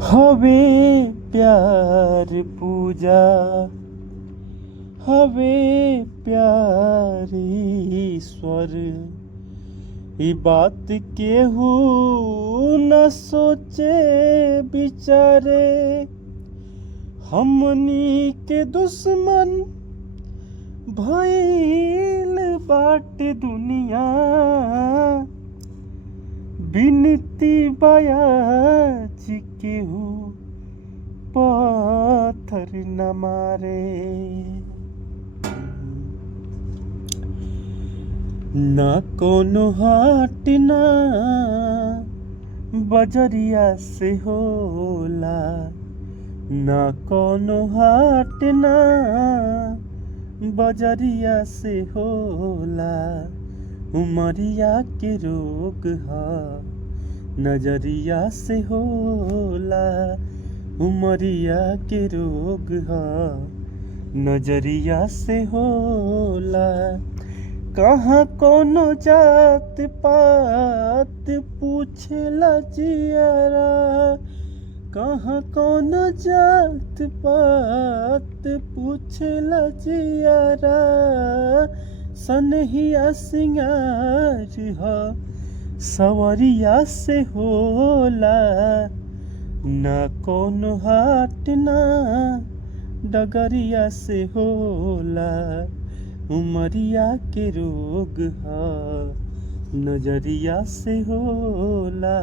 हवे प्यार पूजा, हवे प्यार ईश्वर, ई बात केहू न सोचे बिचारे। हमनी के दुश्मन भइल बाटे दुनिया, बिनती बयाज केहू पत्थर न मारे। ना कोनो हाट ना बजरिया से होला, ना कोनो हाट ना बजरिया से होला। उमरिया के रोग ह नजरिया से होला, उमरिया के रोग ह नजरिया से होला। कहाँ कोनो जात पात पूछेला जियारा, कहाँ कोनो जात पात पूछेला जियारा। सनहिया सिंगार ह सवरिया से होला, ना कोनो हाट ना डगरिया से होला। उमरिया के रोग ह नजरिया से होला,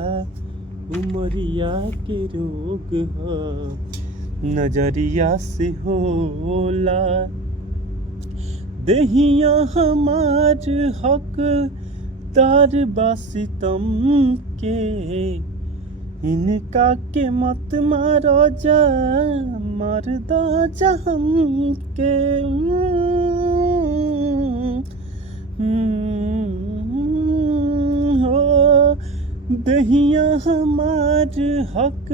उमरिया के रोग ह नजरिया से होला। देहिया हमार हक तार बा सितम के, इनका के मत मारो जा मरदा जहम के। हो दहिया हमार हक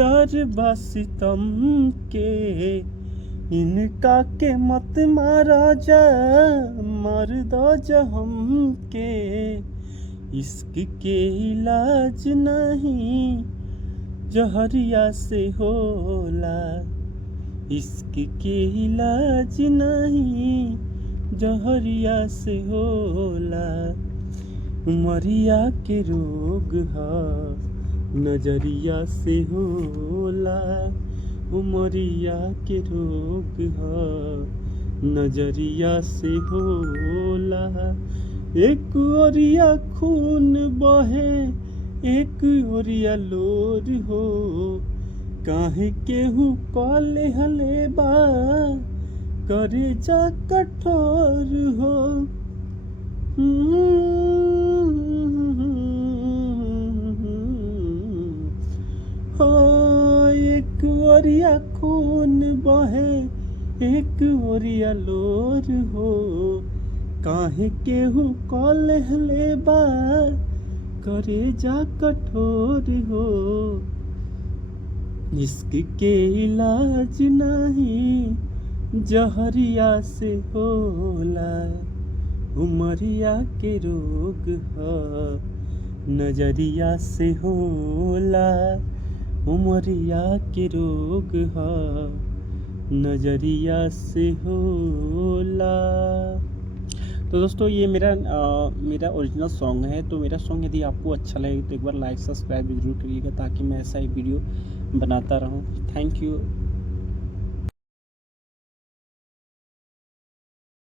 दार बा सितम के, इनका के मत मारा जा मरदा जहम के। इश्क के इलाज नहीं जहरिया से होला, इश्क के इलाज नहीं जहरिया से होला। उमरिया के रोग ह नजरिया से होला, उमरिया के रोग ह नजरिया से होला। एक ओरिया खून बहे एक ओरिया लोर हो, काहे केहू कले हले बा करे जा कठोर हो। एक ओरिया खून बहे एक ओरिया लोर हो, काहे केहू कले हले बा करे जा कठोर हो। इश्क के इलाज नहीं जहरिया से होला, उमरिया के रोग ह नजरिया से होला, उमरिया के रोग ह नजरिया से होला। तो दोस्तों ये मेरा ओरिजिनल सॉन्ग है। तो मेरा सॉन्ग यदि आपको अच्छा लगे तो एक बार लाइक सब्सक्राइब जरूर करिएगा, ताकि मैं ऐसा ही वीडियो बनाता रहूं। Thank you.